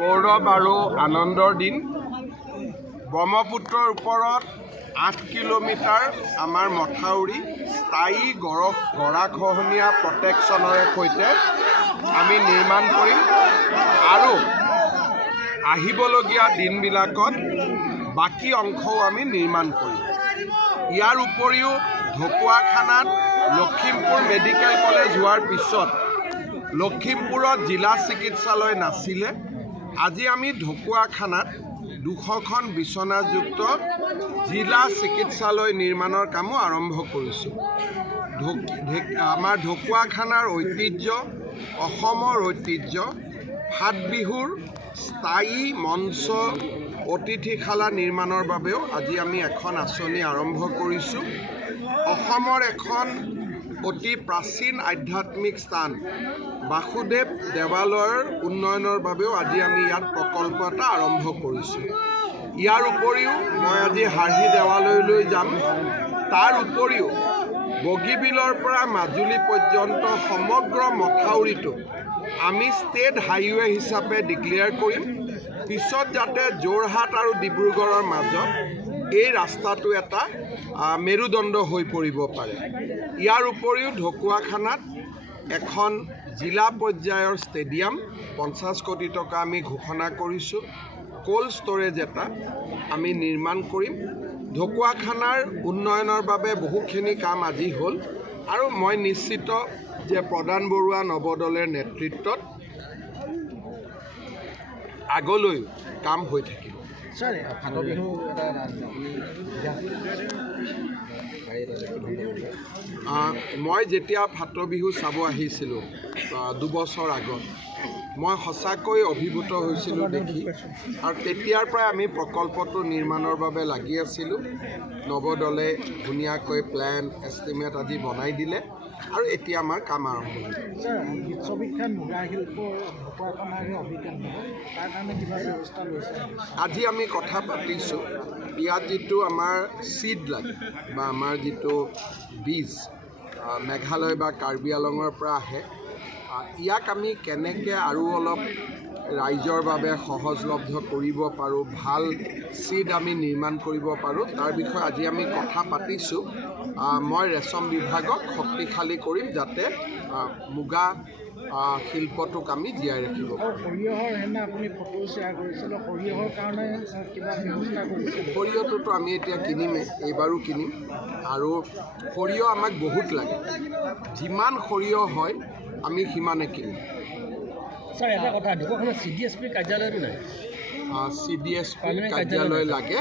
গৌৰৱ আৰু আনন্দৰ দিন। ব্ৰহ্মপুত্ৰৰ ওপৰত 8 কিলোমিটাৰ আমাৰ মথাউৰি স্থায়ী গৰাখহনীয়া প্ৰটেকশ্যনৰে সৈতে আমি নিৰ্মাণ কৰিম আৰু আহিবলগীয়া দিনবিলাকত বাকী অংশও আমি নিৰ্মাণ কৰিম। ইয়াৰ উপৰিও ঢকুৱাখানাত লখিমপুৰ মেডিকেল কলেজ হোৱাৰ পিছত লখিমপুৰত জিলা চিকিৎসালয় নাছিলে। আজি আমি ঢকুৱাখানাত 200খন বিচনাযুক্ত জিলা চিকিৎসালয় নিৰ্মাণৰ কামো আৰম্ভ কৰিছোঁ। আমাৰ ঢকুৱাখানাৰ ঐতিহ্য, অসমৰ ঐতিহ্য, ফাট বিহুৰ স্থায়ী মঞ্চ অতিথিশালা নিৰ্মাণৰ বাবেও আজি আমি এখন আঁচনি আৰম্ভ কৰিছোঁ। অসমৰ এখন অতি প্ৰাচীন আধ্যাত্মিক স্থান বাসুদেৱ দেৱালয়ৰ উন্নয়নৰ বাবেও আজি আমি ইয়াত প্ৰকল্প এটা আৰম্ভ কৰিছোঁ। ইয়াৰ উপৰিও মই আজি হাৰ্হি দেৱালয়লৈ যাম। তাৰ উপৰিও বগীবিলৰ পৰা মাজুলী পৰ্যন্ত সমগ্ৰ মথাউৰিটো আমি ষ্টেট হাইৱে হিচাপে ডিক্লেয়াৰ কৰিম। পিছত যাতে যোৰহাট আৰু ডিব্ৰুগড়ৰ মাজত এই ৰাস্তাটো এটা মেৰুদণ্ড হৈ পৰিব পাৰে। ইয়াৰ উপৰিও ঢকুৱাখানাত এখন জিলা পৰ্যায়ৰ ষ্টেডিয়াম 50 কোটি টকা আমি ঘোষণা কৰিছোঁ। কোল্ড ষ্ট'ৰেজ এটা আমি নিৰ্মাণ কৰিম। ঢকুৱাখানাৰ উন্নয়নৰ বাবে বহুখিনি কাম আজি হ'ল আৰু মই নিশ্চিত যে প্ৰদান বৰুৱা নৱদলেৰ নেতৃত্বত আগলৈ কাম হৈ থাকিব। মই যেতিয়া ফাট বিহু চাব আহিছিলোঁ 2 বছৰ আগত, মই সঁচাকৈ অভিভূত হৈছিলোঁ দেখি, আৰু তেতিয়াৰ পৰাই আমি প্ৰকল্পটো নিৰ্মাণৰ বাবে লাগি আছিলোঁ। নৱদলে ধুনীয়াকৈ প্লেন এষ্টিমেট আজি বনাই দিলে আৰু এতিয়া আমাৰ কাম আৰম্ভ হ'ল। আজি আমি কথা পাতিছোঁ, ইয়াত যিটো আমাৰ চিড লাগে বা আমাৰ যিটো বীজ মেঘালয় বা কাৰ্বি আংলঙৰ পৰা আহে, ইয়াক আমি কেনেকৈ আৰু অলপ ৰাইজৰ বাবে সহজলভ্য কৰিব পাৰোঁ, ভাল চিড আমি নিৰ্মাণ কৰিব পাৰোঁ, তাৰ বিষয়ে আজি আমি কথা পাতিছোঁ। মই ৰেচম বিভাগক শক্তিশালী কৰিম যাতে মুগা শিল্পটোক আমি জীয়াই ৰাখিব পাৰোঁ। সৰিয়হটোতো আমি এতিয়া কিনিমেই, এইবাৰো কিনিম, আৰু সৰিয়হ আমাক বহুত লাগে। যিমান সৰিয়হ হয় আমি সিমানে কিনিম। এটা কথা, ঢকুৱাখানাত CDSP কাৰ্যালয়টো নাই। CDSP কাৰ্যালয় লাগে।